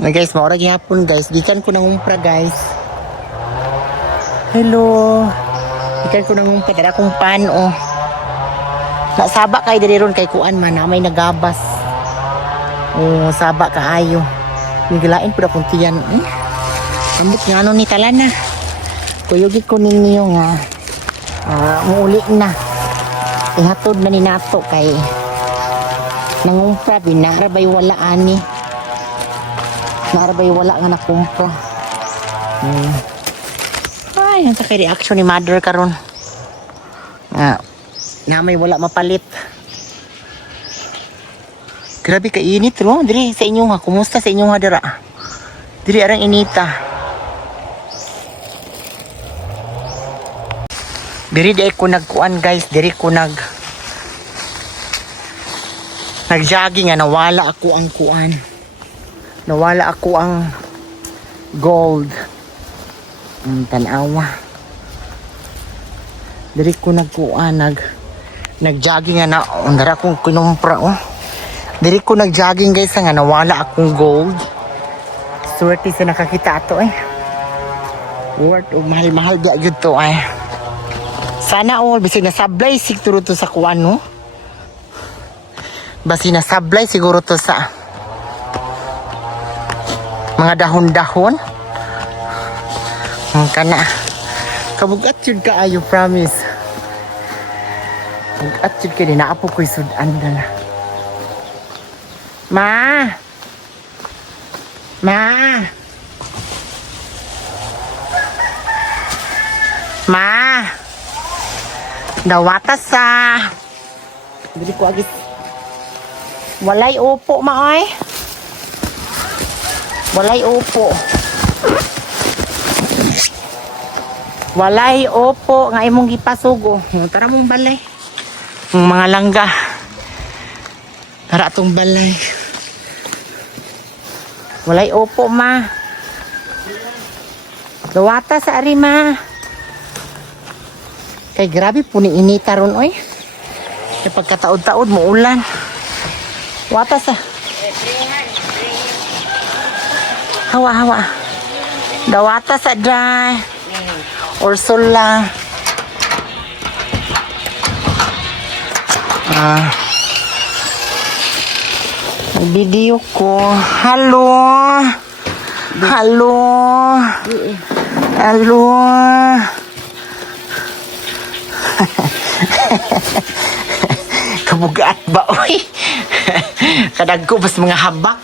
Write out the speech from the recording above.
Na guys, maura gihapon guys. Gikan ko nangumpra guys. Hello. Gikan ko nangumpra dara kong pan oh. Nasaba kay diri ron kay kuan man na may nagabas. Oh, saba kaayo. Nigilain pud akong tiyan. Ambot nga ano ni talana. Kuyugi ko ninyo nga. Muuli na. Ihatod na ni nato kay nangumpra binarabay wala ani. Narabay wala nga nakumpra. Ay, ang sakay reaction ni mother karon. Na may wala mapalit. Grabe ka init no? Diri sa inyo nga. Kumusta sa inyo nga dira? Diri arang inita. Diri di ko nagkuan guys. Diri ko nag-jogging nga. Nawala ako ang kuan. Nawala ako ang gold. Tanawa. Diri ko nagkuan. Nag-jogging nga na. Dara akong kinumpra oh. Diri ko nag-jogging guys nga nawala akong gold. Swerte sa nakakita ato eh. Worth of mahal-mahal da gyud to eh. Sana all bisig na sablay siguro to sa kuan no. Basi na sablay siguro to sa mga dahon-dahon. Kana. Kabugat yun ka ayo promise. Kabugat yun ka din naapo ko'y sudan na. Ma! Ma! Ma! Dawata sa dili ko agis. Walay upo maoy. Walay upo. Walay upo nga imong gipasugo. Tara mong balay. Ang mga langga. Tara tong balay. Walay upo ma. Dawata sa ari ma. Kay grabe po ni inita ron oy. Kay pagkataod-taod mo ulan. Wata sa. Hawa. Dawata sa dry. Ursula. Video ko. Halo. Kabugat ba oy? Kadag ko bas mga habak.